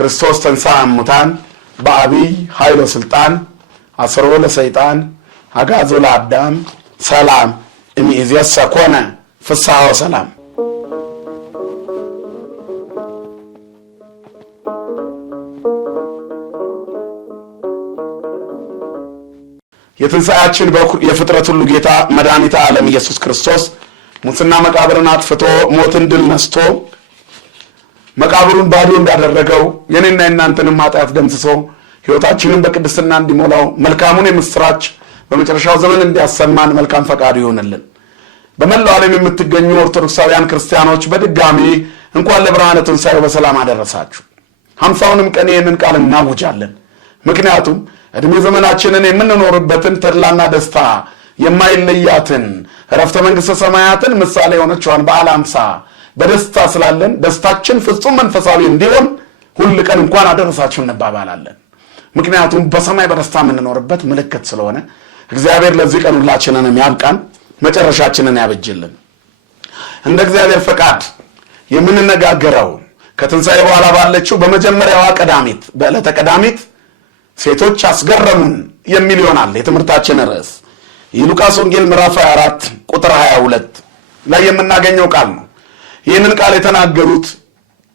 ክርስቶስ ተንሥአ እሙታን በአቢይ ኃይል ወሥልጣን አስሮ ለሰይጣን አግዓዞ ለአዳም ሰላም እምይእዜሰ ኮነ ፍስሐ ወሰላም። የትንሣኤያችን በኩር የፍጥረት ሁሉ ጌታ መድኃኒተ ዓለም ኢየሱስ ክርስቶስ ሙስና መቃብርን አጥፍቶ ሞትን ድል ነስቶ መቃብሩን ባዶ እንዳደረገው የኔና የናንተንም ኃጢአት ደምስሶ ሕይወታችንን በቅድስና እንዲሞላው መልካሙን የምስራች በመጨረሻው ዘመን እንዲያሰማን መልካም ፈቃዱ ይሆንልን። በመላው ዓለም የምትገኙ ኦርቶዶክሳውያን ክርስቲያኖች በድጋሚ እንኳን ለብርሃነ ትንሣኤው በሰላም አደረሳችሁ። 50ውንም ቀን ይህንን ቃል እናውጃለን። ምክንያቱም እድሜ ዘመናችንን የምንኖርበትን ተድላና ደስታ የማይለያትን ዕረፍተ መንግሥተ ሰማያትን ምሳሌ የሆነችዋን በዓለ ሃምሳ በደስታ ስላለን ደስታችን ፍጹም መንፈሳዊ እንዲሆን ሁል ቀን እንኳን አደረሳችሁ እንባባላለን። ምክንያቱም በሰማይ በደስታ የምንኖርበት ምልክት ስለሆነ እግዚአብሔር ለዚህ ቀን ሁላችንንም ያብቃን፣ መጨረሻችንን ያበጅልን። እንደ እግዚአብሔር ፈቃድ የምንነጋገረው ከትንሣኤ በኋላ ባለችው በመጀመሪያዋ ቀዳሚት በዕለተ ቀዳሚት ሴቶች አስገረሙን የሚል ይሆናል የትምህርታችን ርዕስ። የሉቃስ ወንጌል ምዕራፍ 24 ቁጥር 22 ላይ የምናገኘው ቃል ነው። ይህንን ቃል የተናገሩት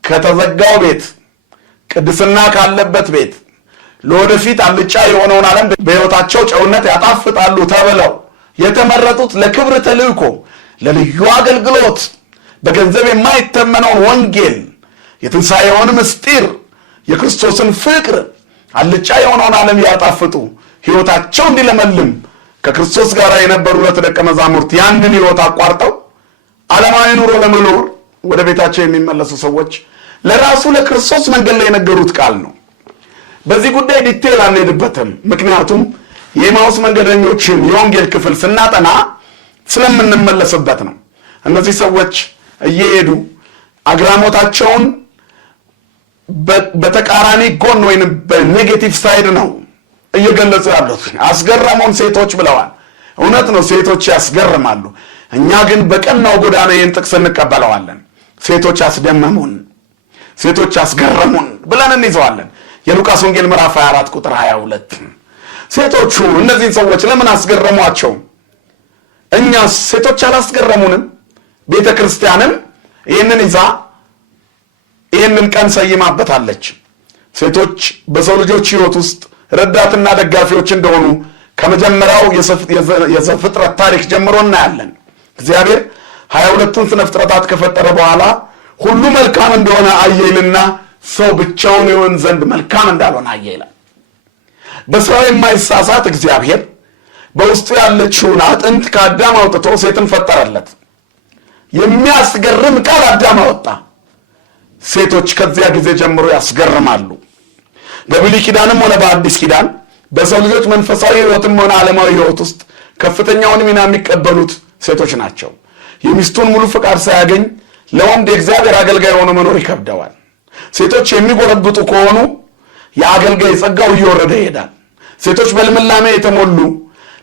ከተዘጋው ቤት ቅድስና ካለበት ቤት ለወደፊት አልጫ የሆነውን ዓለም በሕይወታቸው ጨውነት ያጣፍጣሉ ተብለው የተመረጡት ለክብር ተልእኮ ለልዩ አገልግሎት በገንዘብ የማይተመነውን ወንጌል የትንሣኤውን ምስጢር የክርስቶስን ፍቅር አልጫ የሆነውን ዓለም ያጣፍጡ ሕይወታቸው እንዲለመልም ከክርስቶስ ጋር የነበሩ ሁለት ደቀ መዛሙርት ያንን ሕይወት አቋርጠው ዓለማዊ ኑሮ ለመኖር ወደ ቤታቸው የሚመለሱ ሰዎች ለራሱ ለክርስቶስ መንገድ ላይ የነገሩት ቃል ነው። በዚህ ጉዳይ ዲቴል አንሄድበትም፣ ምክንያቱም የኤማውስ መንገደኞችን የወንጌል ክፍል ስናጠና ስለምንመለስበት ነው። እነዚህ ሰዎች እየሄዱ አግራሞታቸውን በተቃራኒ ጎን ወይም በኔጌቲቭ ሳይድ ነው እየገለጹ ያሉት። አስገረሙን ሴቶች ብለዋል። እውነት ነው፣ ሴቶች ያስገርማሉ። እኛ ግን በቀናው ጎዳና ይህን ጥቅስ እንቀበለዋለን። ሴቶች አስደመሙን፣ ሴቶች አስገረሙን ብለን እንይዘዋለን። የሉቃስ ወንጌል ምዕራፍ 24 ቁጥር 22 ሴቶቹ እነዚህን ሰዎች ለምን አስገረሟቸው? እኛስ ሴቶች አላስገረሙንም? ቤተ ክርስቲያንም ይህንን ይዛ ይህንን ቀን ሰይማበታለች። ሴቶች በሰው ልጆች ሕይወት ውስጥ ረዳትና ደጋፊዎች እንደሆኑ ከመጀመሪያው የዘፍጥረት ታሪክ ጀምሮ እናያለን። እግዚአብሔር 22ቱን ስነ ፍጥረታት ከፈጠረ በኋላ ሁሉ መልካም እንደሆነ አየይልና ሰው ብቻውን ይሆን ዘንድ መልካም እንዳልሆነ አየይላል። በስራው የማይሳሳት እግዚአብሔር በውስጡ ያለችውን አጥንት ከአዳም አውጥቶ ሴትን ፈጠረለት። የሚያስገርም ቃል አዳም አወጣ። ሴቶች ከዚያ ጊዜ ጀምሮ ያስገርማሉ። በብሉይ ኪዳንም ሆነ በአዲስ ኪዳን በሰው ልጆች መንፈሳዊ ሕይወትም ሆነ ዓለማዊ ሕይወት ውስጥ ከፍተኛውን ሚና የሚቀበሉት ሴቶች ናቸው። የሚስቱን ሙሉ ፍቃድ ሳያገኝ ለወንድ የእግዚአብሔር አገልጋይ ሆኖ መኖር ይከብደዋል። ሴቶች የሚጎረብጡ ከሆኑ የአገልጋይ ጸጋው እየወረደ ይሄዳል። ሴቶች በልምላሜ የተሞሉ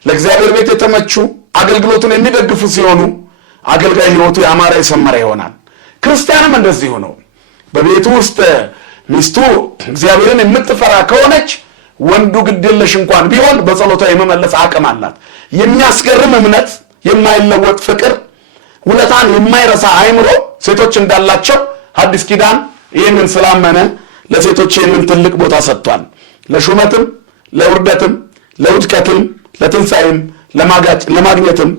ለእግዚአብሔር ቤት የተመቹ አገልግሎቱን የሚደግፉ ሲሆኑ አገልጋይ ሕይወቱ ያማረ የሰመረ ይሆናል። ክርስቲያንም እንደዚሁ ነው። በቤቱ ውስጥ ሚስቱ እግዚአብሔርን የምትፈራ ከሆነች ወንዱ ግድየለሽ እንኳን ቢሆን በጸሎቷ የመመለስ አቅም አላት። የሚያስገርም እምነት፣ የማይለወጥ ፍቅር፣ ውለታን የማይረሳ አይምሮ ሴቶች እንዳላቸው አዲስ ኪዳን ይህንን ስላመነ ለሴቶች ይህንን ትልቅ ቦታ ሰጥቷል። ለሹመትም፣ ለውርደትም፣ ለውድቀትም፣ ለትንሣኤም፣ ለማግኘትም፣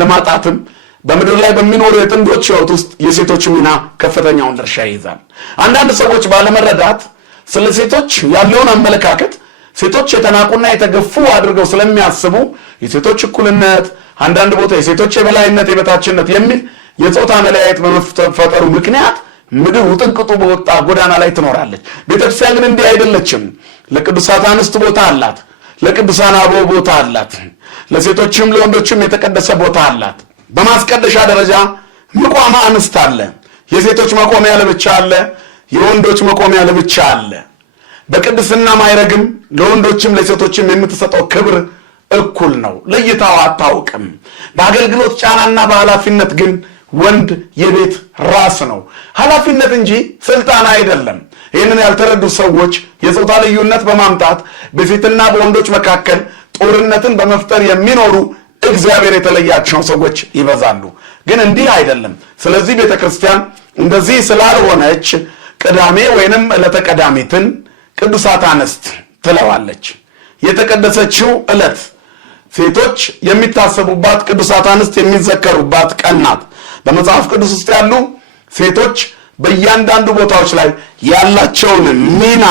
ለማጣትም በምድር ላይ በሚኖሩ የጥንዶች ሕይወት ውስጥ የሴቶች ሚና ከፍተኛውን ድርሻ ይይዛል። አንዳንድ ሰዎች ባለመረዳት ስለ ሴቶች ያለውን አመለካከት ሴቶች የተናቁና የተገፉ አድርገው ስለሚያስቡ የሴቶች እኩልነት፣ አንዳንድ ቦታ የሴቶች የበላይነት የበታችነት የሚል የጾታ መለያየት በመፈጠሩ ምክንያት ምድር ውጥንቅጡ በወጣ ጎዳና ላይ ትኖራለች። ቤተክርስቲያን ግን እንዲህ አይደለችም። ለቅዱሳት አንስት ቦታ አላት፣ ለቅዱሳን አበው ቦታ አላት፣ ለሴቶችም ለወንዶችም የተቀደሰ ቦታ አላት። በማስቀደሻ ደረጃ መቋማ አንስት አለ። የሴቶች መቆሚያ ለብቻ አለ፣ የወንዶች መቆሚያ ለብቻ አለ። በቅድስና ማይረግም ለወንዶችም ለሴቶችም የምትሰጠው ክብር እኩል ነው። ለይታው አታውቅም። በአገልግሎት ጫናና በኃላፊነት ግን ወንድ የቤት ራስ ነው። ኃላፊነት እንጂ ስልጣን አይደለም። ይህንን ያልተረዱ ሰዎች የጾታ ልዩነት በማምጣት በሴትና በወንዶች መካከል ጦርነትን በመፍጠር የሚኖሩ እግዚአብሔር የተለያቸው ሰዎች ይበዛሉ። ግን እንዲህ አይደለም። ስለዚህ ቤተክርስቲያን እንደዚህ ስላልሆነች ቅዳሜ ወይንም ዕለተ ቀዳሚትን ቅዱሳት አንስት ትለዋለች። የተቀደሰችው ዕለት ሴቶች የሚታሰቡባት፣ ቅዱሳት አንስት የሚዘከሩባት ቀን ናት። በመጽሐፍ ቅዱስ ውስጥ ያሉ ሴቶች በእያንዳንዱ ቦታዎች ላይ ያላቸውን ሚና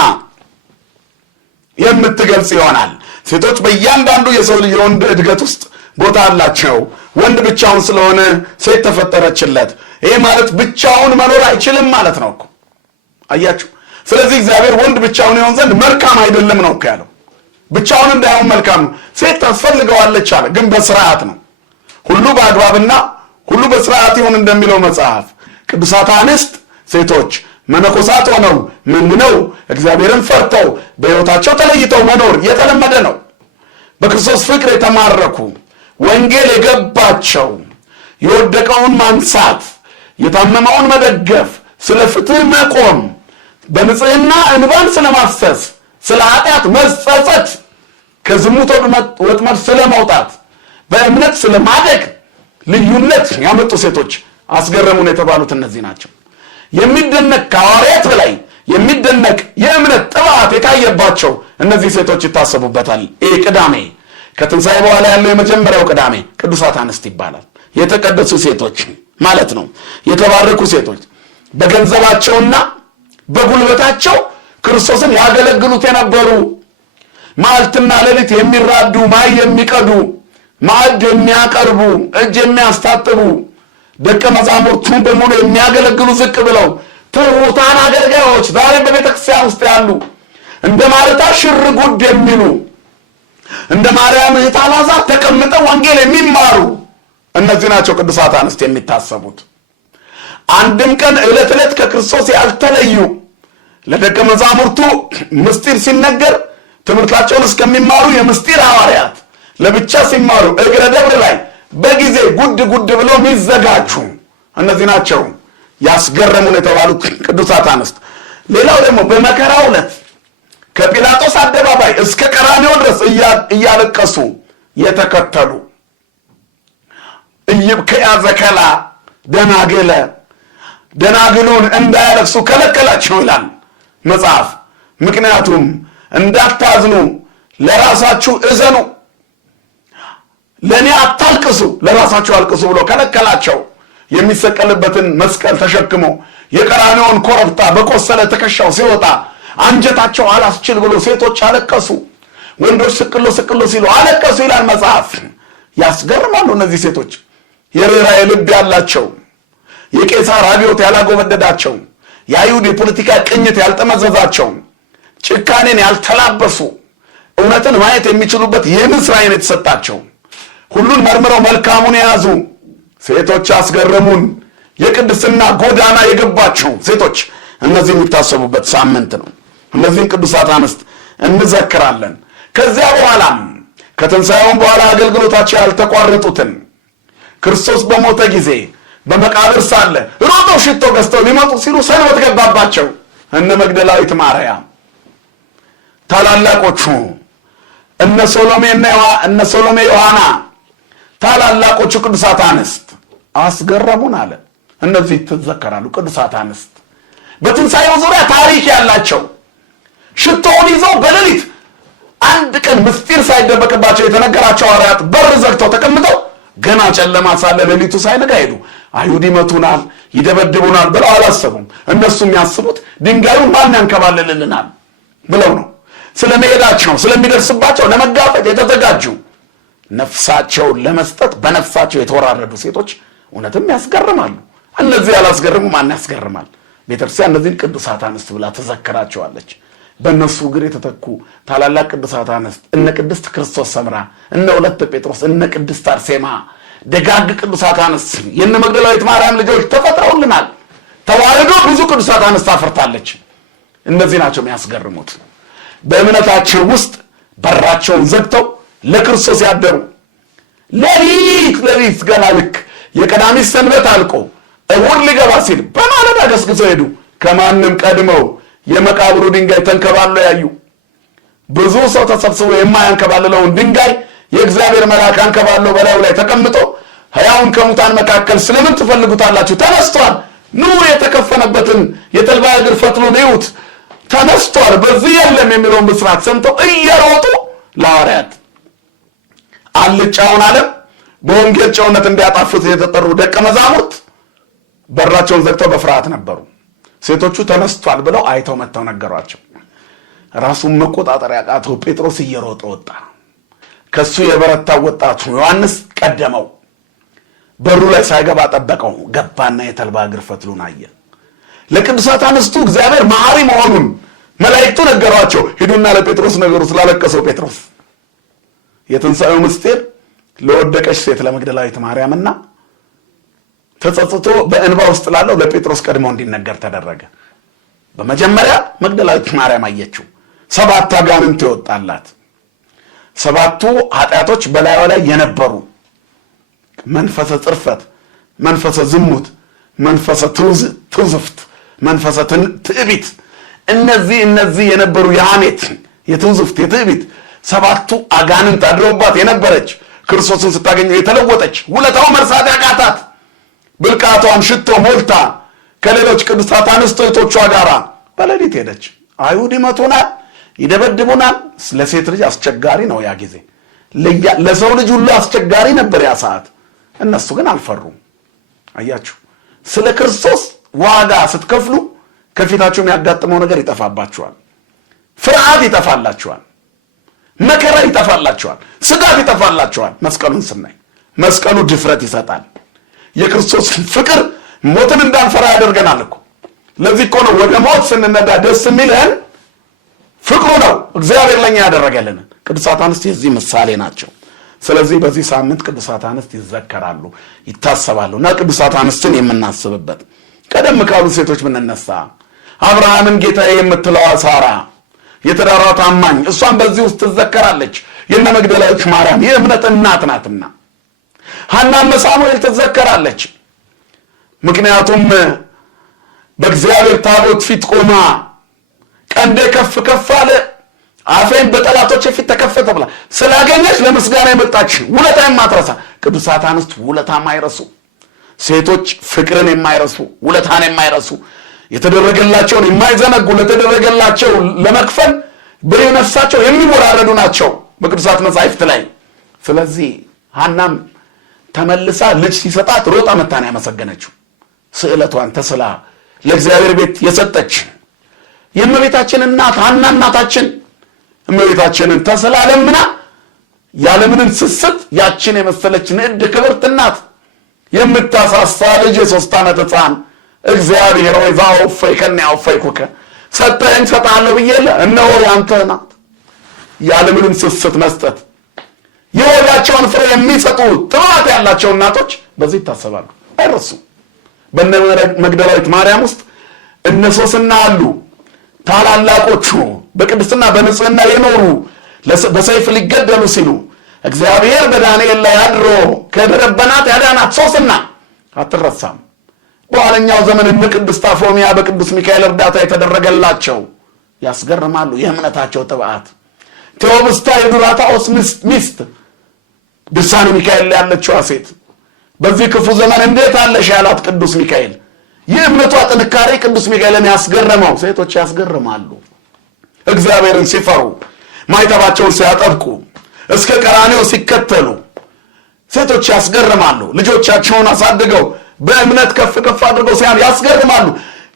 የምትገልጽ ይሆናል። ሴቶች በእያንዳንዱ የሰው ልጅ የወንድ እድገት ውስጥ ቦታ አላቸው። ወንድ ብቻውን ስለሆነ ሴት ተፈጠረችለት። ይሄ ማለት ብቻውን መኖር አይችልም ማለት ነው እኮ አያችሁ። ስለዚህ እግዚአብሔር ወንድ ብቻውን ይሆን ዘንድ መልካም አይደለም ነው እኮ ያለው። ብቻውን እንዳይሆን መልካም ነው። ሴት ታስፈልገዋለች አለ፣ ግን በስርዓት ነው። ሁሉ በአግባብና ሁሉ በስርዓት ይሁን እንደሚለው መጽሐፍ ቅዱሳት አንስት ሴቶች መነኮሳት ሆነው መንነው እግዚአብሔርን ፈርተው በሕይወታቸው ተለይተው መኖር የተለመደ ነው። በክርስቶስ ፍቅር የተማረኩ ወንጌል የገባቸው የወደቀውን ማንሳት፣ የታመመውን መደገፍ፣ ስለ ፍትህ መቆም፣ በንጽህና እንባን ስለማፍሰስ፣ ስለ ኃጢአት መጸጸት፣ ከዝሙት ወጥመድ ስለመውጣት፣ በእምነት ስለማደግ ልዩነት ያመጡ ሴቶች አስገረሙን የተባሉት እነዚህ ናቸው። የሚደነቅ ከሐዋርያት በላይ የሚደነቅ የእምነት ጥባት የታየባቸው እነዚህ ሴቶች ይታሰቡበታል። ይህ ቅዳሜ ከትንሣኤ በኋላ ያለው የመጀመሪያው ቅዳሜ ቅዱሳት አንስት ይባላል። የተቀደሱ ሴቶች ማለት ነው። የተባረኩ ሴቶች በገንዘባቸውና በጉልበታቸው ክርስቶስን ያገለግሉት የነበሩ፣ መዓልትና ሌሊት የሚራዱ፣ ማይ የሚቀዱ፣ ማዕድ የሚያቀርቡ፣ እጅ የሚያስታጥቡ፣ ደቀ መዛሙርቱን በሙሉ የሚያገለግሉ ዝቅ ብለው ትሑታን አገልጋዮች ዛሬ በቤተ ክርስቲያን ውስጥ ያሉ፣ እንደ ማርታ ሽር ጉድ የሚሉ፣ እንደ ማርያም እህት አልዓዛር ተቀምጠው ወንጌል የሚማሩ እነዚህ ናቸው ቅዱሳት አንስት የሚታሰቡት። አንድም ቀን ዕለት ዕለት ከክርስቶስ ያልተለዩ፣ ለደቀ መዛሙርቱ ምስጢር ሲነገር ትምህርታቸውን እስከሚማሩ የምስጢር ሐዋርያት ለብቻ ሲማሩ እግረ ደብር ላይ በጊዜ ጉድ ጉድ ብሎ የሚዘጋጁ እነዚህ ናቸው ያስገረሙን የተባሉት ቅዱሳት አንስት። ሌላው ደግሞ በመከራው ዕለት ከጲላጦስ አደባባይ እስከ ቀራንዮ ድረስ እያለቀሱ የተከተሉ ኢይብክያ ዘከላ ደናግለ፣ ደናግሉን እንዳያለቅሱ ከለከላቸው ይላል መጽሐፍ። ምክንያቱም እንዳታዝኑ ለራሳችሁ እዘኑ፣ ለእኔ አታልቅሱ ለራሳችሁ አልቅሱ ብሎ ከለከላቸው። የሚሰቀልበትን መስቀል ተሸክሞ የቀራንዮውን ኮረብታ በቆሰለ ትከሻው ሲወጣ አንጀታቸው አላስችል ብሎ ሴቶች አለቀሱ፣ ወንዶች ስቅሎ ስቅሎ ሲሉ አለቀሱ ይላል መጽሐፍ። ያስገርማሉ እነዚህ ሴቶች። የርኅራኄ ልብ ያላቸው፣ የቄሳር አብዮት ያላጎበደዳቸው፣ የአይሁድ የፖለቲካ ቅኝት ያልጠመዘዛቸው፣ ጭካኔን ያልተላበሱ፣ እውነትን ማየት የሚችሉበት የንስር ዓይን የተሰጣቸው፣ ሁሉን መርምረው መልካሙን የያዙ ሴቶች አስገረሙን። የቅድስና ጎዳና የገባቸው ሴቶች እነዚህ የሚታሰቡበት ሳምንት ነው። እነዚህን ቅዱሳት አንስት እንዘክራለን። ከዚያ በኋላም ከትንሣኤውም በኋላ አገልግሎታቸው ያልተቋረጡትን ክርስቶስ በሞተ ጊዜ በመቃብር ሳለ ሮጠው ሽቶ ገዝተው ሊመጡ ሲሉ ሰንበት ገባባቸው። እነ መግደላዊት ማርያም፣ ታላላቆቹ እነ ሶሎሜ ዮሐና፣ ታላላቆቹ ቅዱሳት አንስት አስገረሙን አለ። እነዚህ ትዘከራሉ ቅዱሳት አንስት በትንሣኤው ዙሪያ ታሪክ ያላቸው፣ ሽቶውን ይዘው በሌሊት አንድ ቀን ምስጢር ሳይደበቅባቸው የተነገራቸው ሐዋርያት በር ዘግተው ተቀምጠው ገና ጨለማ ሳለ ሌሊቱ ሳይነጋ ሄዱ። አይሁድ ይመቱናል፣ ይደበድቡናል ብለው አላሰቡም። እነሱ የሚያስቡት ድንጋዩን ማን ያንከባልልልናል ብለው ነው። ስለመሄዳቸው ስለሚደርስባቸው ለመጋፈጥ የተዘጋጁ፣ ነፍሳቸውን ለመስጠት በነፍሳቸው የተወራረዱ ሴቶች እውነትም ያስገርማሉ። እነዚህ ያላስገርሙ ማን ያስገርማል? ቤተክርስቲያን እነዚህን ቅዱሳት አንስት ብላ ትዘክራቸዋለች። በእነሱ እግር የተተኩ ታላላቅ ቅዱሳት አንስት እነ ቅድስት ክርስቶስ ሰምራ፣ እነ ወለተ ጴጥሮስ፣ እነ ቅድስት አርሴማ፣ ደጋግ ቅዱሳት አንስት የእነ መግደላዊት ማርያም ልጆች ተፈጥረውልናል። ተዋህዶ ብዙ ቅዱሳት አንስት አፍርታለች። እነዚህ ናቸው የሚያስገርሙት። በእምነታቸው ውስጥ በራቸውን ዘግተው ለክርስቶስ ያደሩ፣ ሌሊት ገና ልክ የቀዳሚት ሰንበት አልቆ እሑድ ሊገባ ሲል በማለዳ ገስግሰው ሄዱ። ከማንም ቀድመው የመቃብሩ ድንጋይ ተንከባሎ ያዩ። ብዙ ሰው ተሰብስቦ የማያንከባልለውን ድንጋይ የእግዚአብሔር መልአክ አንከባሎ በላዩ ላይ ተቀምጦ ሕያውን ከሙታን መካከል ስለምን ትፈልጉታላችሁ? ተነስቷል። ኑ የተከፈነበትን የተልባ እግር ፈትሉን እዩት፣ ተነስቷል፣ በዚህ የለም የሚለውን ብስራት ሰምተው እየሮጡ ለሐዋርያት አልጫውን ዓለም በወንጌል ጨውነት እንዲያጣፍጡ የተጠሩ ደቀ መዛሙርት በራቸውን ዘግተው በፍርሃት ነበሩ። ሴቶቹ ተነስቷል ብለው አይተው መጥተው ነገሯቸው። ራሱን መቆጣጠር ያቃተው ጴጥሮስ እየሮጠ ወጣ። ከሱ የበረታው ወጣቱ ዮሐንስ ቀደመው። በሩ ላይ ሳይገባ ጠበቀው። ገባና የተልባ እግር ፈትሉን አየ። ለቅዱሳት አንስቱ እግዚአብሔር መሐሪ መሆኑን መላእክቱ ነገሯቸው። ሂዱና ለጴጥሮስ ነገሩ። ስላለቀሰው ጴጥሮስ የትንሣኤው ምስጢር ለወደቀች ሴት ለመግደላዊት ማርያምና ተጸጽቶ በእንባ ውስጥ ላለው ለጴጥሮስ ቀድሞ እንዲነገር ተደረገ። በመጀመሪያ መግደላዊት ማርያም አየችው። 7 አጋንንት ይወጣላት። 7ቱ ኃጢአቶች በላዩ ላይ የነበሩ መንፈሰ ጽርፈት፣ መንፈሰ ዝሙት፣ መንፈሰ ትውዝፍት፣ መንፈሰ ትዕቢት፣ እነዚህ የነበሩ የሐሜት፣ የትውዝፍት፣ የትዕቢት 7ቱ አጋንንት አድረውባት የነበረች ክርስቶስን ስታገኘው የተለወጠች ውለታው መርሳት ያቃታት ብልቃቷን ሽቶ ሞልታ ከሌሎች ቅዱሳት አንስት እህቶቿ ጋር በሌሊት ሄደች። አይሁድ ይመቱናል፣ ይደበድቡናል። ለሴት ልጅ አስቸጋሪ ነው ያ ጊዜ። ለሰው ልጅ ሁሉ አስቸጋሪ ነበር ያ ሰዓት። እነሱ ግን አልፈሩም። አያችሁ፣ ስለ ክርስቶስ ዋጋ ስትከፍሉ ከፊታችሁ የሚያጋጥመው ነገር ይጠፋባችኋል። ፍርሃት ይጠፋላችኋል። መከራ ይጠፋላችኋል። ስጋት ይጠፋላችኋል። መስቀሉን ስናይ መስቀሉ ድፍረት ይሰጣል። የክርስቶስ ፍቅር ሞትን እንዳንፈራ ያደርገናል እኮ። ለዚህ እኮ ነው ወደ ሞት ስንነዳ ደስ የሚለን ፍቅሩ ነው፣ እግዚአብሔር ለኛ ያደረገልን። ቅዱሳት አንስት የዚህ ምሳሌ ናቸው። ስለዚህ በዚህ ሳምንት ቅዱሳት አንስት ይዘከራሉ፣ ይታሰባሉ። እና ቅዱሳት አንስትን የምናስብበት ቀደም ካሉ ሴቶች ብንነሳ አብርሃምን ጌታዬ የምትለዋ ሳራ የትዳሯ ታማኝ፣ እሷን በዚህ ውስጥ ትዘከራለች። የእነ መግደላዊት ማርያም የእምነት እናት ናትና ሐናም ሳሙኤል ትዘከራለች። ምክንያቱም በእግዚአብሔር ታቦት ፊት ቆማ ቀንዴ ከፍ ከፍ አለ፣ አፌን በጠላቶች ፊት ተከፈተ ብላ ስላገኘች ለምስጋና የመጣች ውለታ የማትረሳ ቅዱሳት አንስት ውለታ የማይረሱ ሴቶች፣ ፍቅርን የማይረሱ ውለታን የማይረሱ የተደረገላቸውን የማይዘነጉ ለተደረገላቸው ለመክፈል በነፍሳቸው የሚወራረዱ ናቸው በቅዱሳት መጻሕፍት ላይ። ስለዚህ ሐናም ተመልሳ ልጅ ሲሰጣት ሮጣ መታን ያመሰገነችው ስዕለቷን ተስላ ለእግዚአብሔር ቤት የሰጠች የእመቤታችን እናት ሐና እናታችን እመቤታችንን ተስላ ለምና ያለምንም ስስት ያችን የመሰለች ንዕድ ክብርት እናት የምታሳሳ ልጅ የ3 ዓመት ሕፃን እግዚአብሔር ሆይ ዘአወፈይከኒ አወፈይኩከ ሰጠኸኝ እሰጥሃለሁ ብዬልህ እነሆ ያንተ ናት። ያለምንም ስስት መስጠት የወዳቸውን ፍሬ የሚሰጡ ጥራት ያላቸው እናቶች በዚህ ይታሰባሉ፣ አይረሱም። በእነ መግደላዊት ማርያም ውስጥ እነ ሶስና አሉ። ታላላቆቹ በቅድስና በንጽህና የኖሩ በሰይፍ ሊገደሉ ሲሉ እግዚአብሔር በዳንኤል ላይ አድሮ ከደረበናት ያዳናት ሶስና አትረሳም። በኋለኛው ዘመን እነ ቅድስት አፎሚያ በቅዱስ ሚካኤል እርዳታ የተደረገላቸው ያስገርማሉ። የእምነታቸው ጥብዓት ቴዎብስታ የዱራታኦስ ሚስት ድርሳነ ሚካኤል ያለችዋ ሴት በዚህ ክፉ ዘመን እንዴት አለሽ ያላት ቅዱስ ሚካኤል የእምነቷ ጥንካሬ ቅዱስ ሚካኤልን ያስገረመው። ሴቶች ያስገርማሉ። እግዚአብሔርን ሲፈሩ ማይተባቸውን ሲያጠብቁ እስከ ቀራንዮ ሲከተሉ ሴቶች ያስገርማሉ። ልጆቻቸውን አሳድገው በእምነት ከፍ ከፍ አድርገው ሲያም ያስገርማሉ።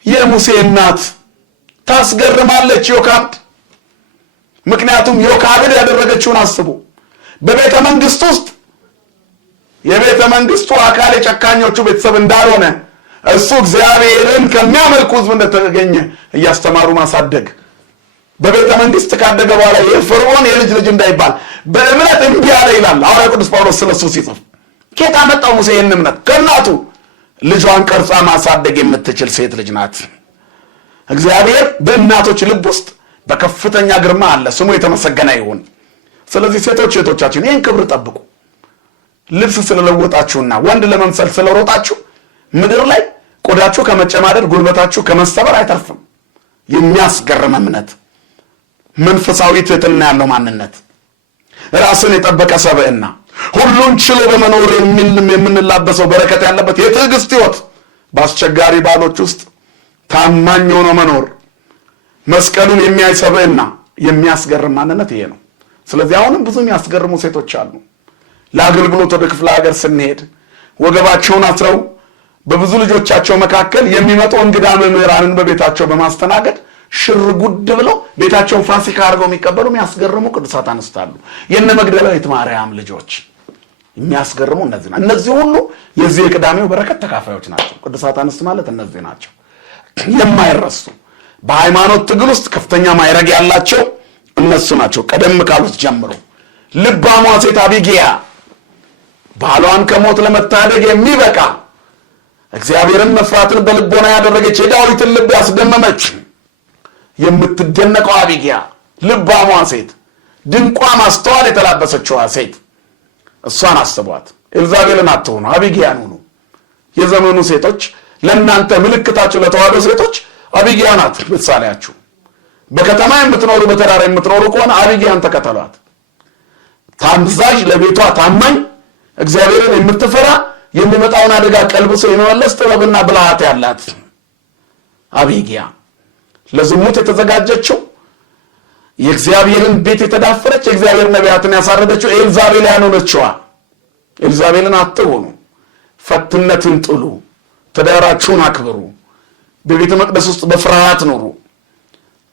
የሙሴ እናት ታስገርማለች ዮካብድ። ምክንያቱም ዮካብድ ያደረገችውን አስቡ። በቤተ መንግስት ውስጥ የቤተ መንግስቱ አካል የጨካኞቹ ቤተሰብ እንዳልሆነ እሱ እግዚአብሔርን ከሚያመልኩ ሕዝብ እንደተገኘ እያስተማሩ ማሳደግ፣ በቤተ መንግስት ካደገ በኋላ የፈርዖን የልጅ ልጅ እንዳይባል በእምነት እምቢ አለ ይላል ሐዋርያው ቅዱስ ጳውሎስ ስለሱ ሲጽፍ። ኬታ መጣው ሙሴ ይህን እምነት? ከእናቱ ልጇን ቀርጻ ማሳደግ የምትችል ሴት ልጅ ናት። እግዚአብሔር በእናቶች ልብ ውስጥ በከፍተኛ ግርማ አለ፣ ስሙ የተመሰገነ ይሁን። ስለዚህ ሴቶች እህቶቻችን ይህን ክብር ጠብቁ። ልብስ ስለለወጣችሁና ወንድ ለመምሰል ስለሮጣችሁ ምድር ላይ ቆዳችሁ ከመጨማደድ ጉልበታችሁ ከመሰበር አይተርፍም። የሚያስገርም እምነት፣ መንፈሳዊ ትሕትና ያለው ማንነት፣ ራስን የጠበቀ ሰብዕና፣ ሁሉን ችሎ በመኖር የምንላበሰው በረከት ያለበት የትዕግስት ሕይወት፣ በአስቸጋሪ ባሎች ውስጥ ታማኝ ሆኖ መኖር፣ መስቀሉን የሚያይ ሰብዕና፣ የሚያስገርም ማንነት ይሄ ነው። ስለዚህ አሁንም ብዙ የሚያስገርሙ ሴቶች አሉ። ለአገልግሎት ወደ ክፍለ ሀገር ስንሄድ ወገባቸውን አስረው በብዙ ልጆቻቸው መካከል የሚመጡ እንግዳ መምህራንን በቤታቸው በማስተናገድ ሽር ጉድ ብለው ቤታቸውን ፋሲካ አድርገው የሚቀበሉ የሚያስገርሙ ቅዱሳት አንስት አሉ። የነ መግደላዊት ማርያም ልጆች የሚያስገርሙ እነዚህ ናቸው። እነዚህ ሁሉ የዚህ የቅዳሜው በረከት ተካፋዮች ናቸው። ቅዱሳት አንስት ማለት እነዚህ ናቸው። የማይረሱ በሃይማኖት ትግል ውስጥ ከፍተኛ ማዕረግ ያላቸው እነሱ ናቸው። ቀደም ካሉት ጀምሮ ልባሟ ሴት አቢግያ ባሏን ከሞት ለመታደግ የሚበቃ እግዚአብሔርን መፍራትን በልቦና ያደረገች የዳዊትን ልብ ያስደመመች የምትደነቀው አቢግያ ልባሟ ሴት ድንቋ ማስተዋል የተላበሰችዋ ሴት እሷን አስቧት። ኤልዛቤልን አትሆኑ፣ አቢግያን ሁኑ። የዘመኑ ሴቶች ለእናንተ ምልክታችሁ ለተዋህዶ ሴቶች አቢግያ ናት ምሳሌያችሁ። በከተማ የምትኖሩ በተራራ የምትኖሩ ከሆነ አቢግያን ተከተሏት። ታዛዥ፣ ለቤቷ ታማኝ፣ እግዚአብሔርን የምትፈራ፣ የሚመጣውን አደጋ ቀልብሶ የመመለስ ጥበብና ብልሃት ያላት አቢግያ ለዝሙት የተዘጋጀችው የእግዚአብሔርን ቤት የተዳፈረች የእግዚአብሔር ነቢያትን ያሳረደችው ኤልዛቤል ያልሆነችዋ። ኤልዛቤልን አትሆኑ። ፈትነትን ጥሉ። ትዳራችሁን አክብሩ። በቤተ መቅደስ ውስጥ በፍርሃት ኑሩ።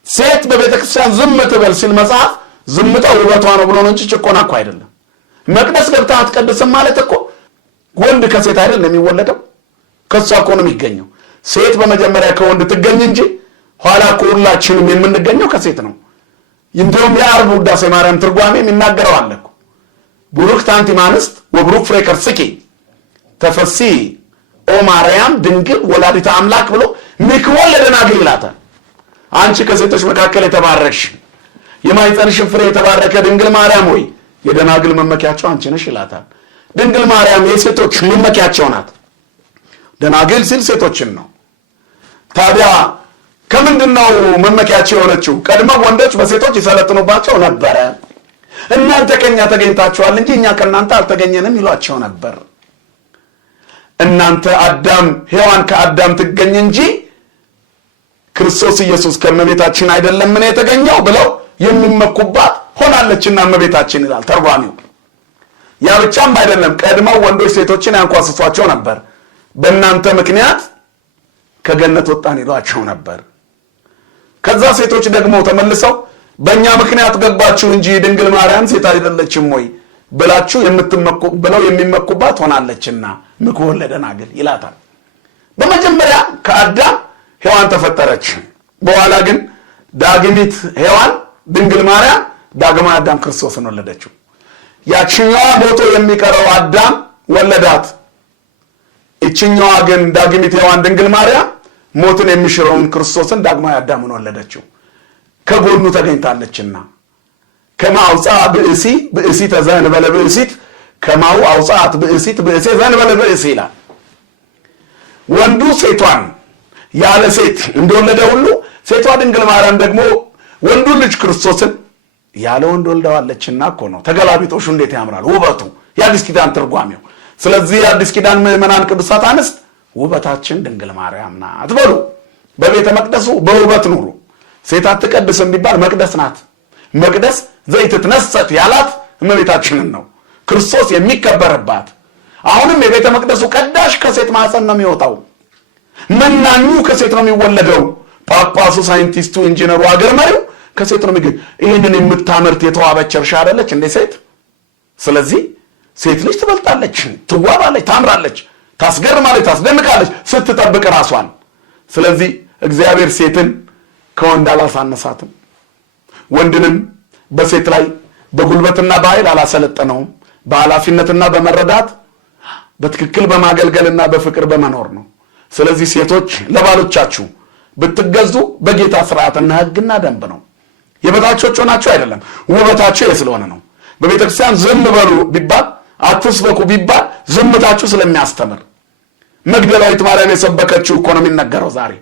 ሴት በቤተ ክርስቲያን ዝም ትበል ሲል መጽሐፍ ዝምታው ውበቷ ነው ብሎ ነው እንጂ ጭቆና እኮ አይደለም። መቅደስ ገብታ አትቀድስም ማለት እኮ ወንድ ከሴት አይደለም የሚወለደው፣ ከሷ እኮ ነው የሚገኘው። ሴት በመጀመሪያ ከወንድ ትገኝ እንጂ ኋላ እኮ ሁላችንም የምንገኘው ከሴት ነው። እንደውም የዓርብ ውዳሴ ማርያም ትርጓሜ የሚናገረው አለ እኮ ቡሩክት አንቲ እምአንስት ወቡሩክ ፍሬ ከርሥኪ ተፈሲ ኦ ማርያም ድንግል ወላዲተ አምላክ ብሎ ምክወል ለደናግል ይላታል። አንቺ ከሴቶች መካከል የተባረክሽ የማኅፀንሽ ፍሬ የተባረከ ድንግል ማርያም ሆይ የደናግል መመኪያቸው አንቺ ነሽ ይላታል። ድንግል ማርያም የሴቶች መመኪያቸው ናት። ደናግል ሲል ሴቶችን ነው። ታዲያ ከምንድነው መመኪያቸው የሆነችው? ቀድመው ወንዶች በሴቶች ይሰለጥኑባቸው ነበረ። እናንተ ከኛ ተገኝታችኋል እንጂ እኛ ከእናንተ አልተገኘንም ይሏቸው ነበር። እናንተ ሔዋን ከአዳም ትገኝ እንጂ ክርስቶስ ኢየሱስ ከእመቤታችን አይደለም ምን የተገኘው ብለው የሚመኩባት ሆናለችና እመቤታችን ይላል ተርጓሚው። ያ ብቻም አይደለም፣ ቀድመው ወንዶች ሴቶችን ያንኳስሷቸው ነበር። በእናንተ ምክንያት ከገነት ወጣን ይሏቸው ነበር። ከዛ ሴቶች ደግሞ ተመልሰው በእኛ ምክንያት ገባችሁ እንጂ ድንግል ማርያም ሴት አይደለችም ወይ ብላችሁ ብለው የሚመኩባት ሆናለችና ምክወል ለደናግል ይላታል። በመጀመሪያ ከአዳም ሔዋን ተፈጠረች። በኋላ ግን ዳግሚት ሔዋን ድንግል ማርያም ዳግማ አዳም ክርስቶስን ወለደችው። ያችኛዋ ሞቶ የሚቀረው አዳም ወለዳት። እችኛዋ ግን ዳግሚት ሔዋን ድንግል ማርያም ሞትን የሚሽረውን ክርስቶስን ዳግማዊ አዳምን ወለደችው። ከጎኑ ተገኝታለችና ከማ አውፃ ብእሲ ብእሲ ተዘንበለ ብእሲት ከማው አውፃት ብእሲት ብእሲ ዘንበለ ብእሲ ይላል። ወንዱ ሴቷን ያለ ሴት እንደወለደ ሁሉ ሴቷ ድንግል ማርያም ደግሞ ወንዱ ልጅ ክርስቶስን ያለ ወንድ ወልደዋለችና እኮ ነው። ተገላቢጦሹ እንዴት ያምራል ውበቱ! የአዲስ ኪዳን ትርጓሜው። ስለዚህ የአዲስ ኪዳን ምዕመናን ቅዱሳት አንስት ውበታችን ድንግል ማርያም ናት በሉ። በቤተ መቅደሱ በውበት ኑሩ። ሴት አትቀድስም ቢባል መቅደስ ናት። መቅደስ ዘይትትነሰት ያላት እመቤታችንን ነው፣ ክርስቶስ የሚከበርባት። አሁንም የቤተ መቅደሱ ቀዳሽ ከሴት ማህፀን ነው የሚወጣው። መናኙ ከሴት ነው የሚወለደው። ጳጳሱ፣ ሳይንቲስቱ፣ ኢንጂነሩ፣ አገር መሪው ከሴት ነው የሚገኝ። ይህንን የምታመርት የተዋበች እርሻ አይደለች እንዴ ሴት? ስለዚህ ሴት ልጅ ትበልጣለች፣ ትዋባለች፣ ታምራለች፣ ታስገርማለች፣ ታስደንቃለች ስትጠብቅ ራሷን። ስለዚህ እግዚአብሔር ሴትን ከወንድ አላሳነሳትም። ወንድንም በሴት ላይ በጉልበትና በኃይል አላሰለጠነውም። በኃላፊነትና በመረዳት በትክክል በማገልገልና በፍቅር በመኖር ነው። ስለዚህ ሴቶች ለባሎቻችሁ ብትገዙ በጌታ ስርዓትና ሕግና ደንብ ነው። የበታቾች ሆናችሁ አይደለም። ውበታችሁ ስለሆነ ነው። በቤተክርስቲያን ዝም በሉ ቢባል አትስበኩ ቢባል ዝምታችሁ ስለሚያስተምር። መግደላዊት ማርያም የሰበከችው እኮ ነው የሚነገረው ዛሬ።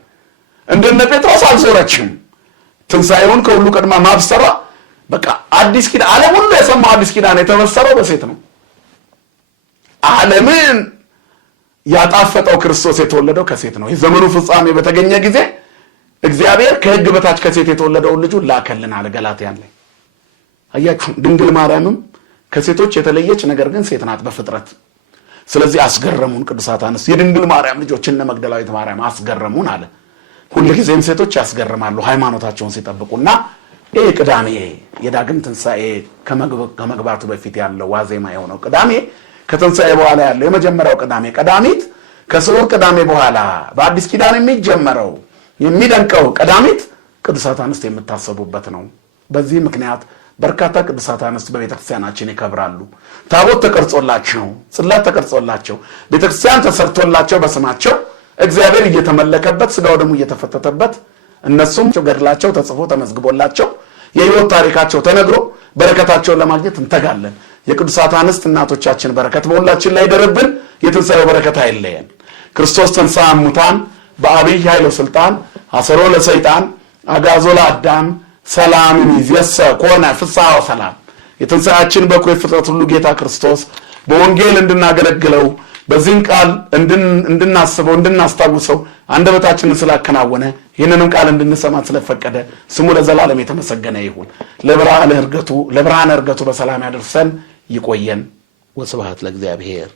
እንደነ ጴጥሮስ አልዞረችም። ትንሣኤውን ከሁሉ ቀድማ ማብሰራ በቃ አዲስ ኪዳን ዓለም ሁሉ የሰማው አዲስ ኪዳን የተበሰረው በሴት ነው። ዓለምን ያጣፈጠው ክርስቶስ የተወለደው ከሴት ነው። የዘመኑ ፍጻሜ በተገኘ ጊዜ እግዚአብሔር ከሕግ በታች ከሴት የተወለደውን ልጁን ላከልን አለ ገላትያ ላይ። አያችሁ ድንግል ማርያምም ከሴቶች የተለየች ነገር ግን ሴት ናት በፍጥረት። ስለዚህ አስገረሙን ቅዱሳት አንስት የድንግል ማርያም ልጆች እነ መግደላዊት ማርያም አስገረሙን አለ። ሁልጊዜም ሴቶች ያስገርማሉ ሃይማኖታቸውን ሲጠብቁና ይህ ቅዳሜ የዳግም ትንሣኤ ከመግባቱ በፊት ያለው ዋዜማ የሆነው ቅዳሜ ከትንሣኤ በኋላ ያለው የመጀመሪያው ቅዳሜ ቀዳሚት ከስዑር ቅዳሜ በኋላ በአዲስ ኪዳን የሚጀመረው የሚደንቀው ቀዳሚት ቅዱሳት አንስት የምታሰቡበት ነው። በዚህ ምክንያት በርካታ ቅዱሳት አንስት በቤተክርስቲያናችን ይከብራሉ። ታቦት ተቀርጾላቸው፣ ጽላት ተቀርጾላቸው፣ ቤተክርስቲያን ተሰርቶላቸው በስማቸው እግዚአብሔር እየተመለከበት ስጋው ደግሞ እየተፈተተበት እነሱም ገድላቸው ተጽፎ ተመዝግቦላቸው የሕይወት ታሪካቸው ተነግሮ በረከታቸውን ለማግኘት እንተጋለን። የቅዱሳት አንስት እናቶቻችን በረከት በሁላችን ላይ ይደርብን። የትንሣኤው በረከት አይለየን። ክርስቶስ ተንሥአ እሙታን በአብይ ኃይለ ሥልጣን አሰሮ ለሰይጣን አጋዞ ለአዳም ሰላም ይእዜሰ ኮነ ፍስሐ ወሰላም። የትንሣኤያችን በኩር የፍጥረት ሁሉ ጌታ ክርስቶስ በወንጌል እንድናገለግለው በዚህን ቃል እንድናስበው እንድናስታውሰው አንደበታችንን ስላከናወነ ይህንንም ቃል እንድንሰማ ስለፈቀደ ስሙ ለዘላለም የተመሰገነ ይሁን። ለብርሃነ ዕርገቱ በሰላም ያደርሰን ይቆየን። ወስብሐት ለእግዚአብሔር።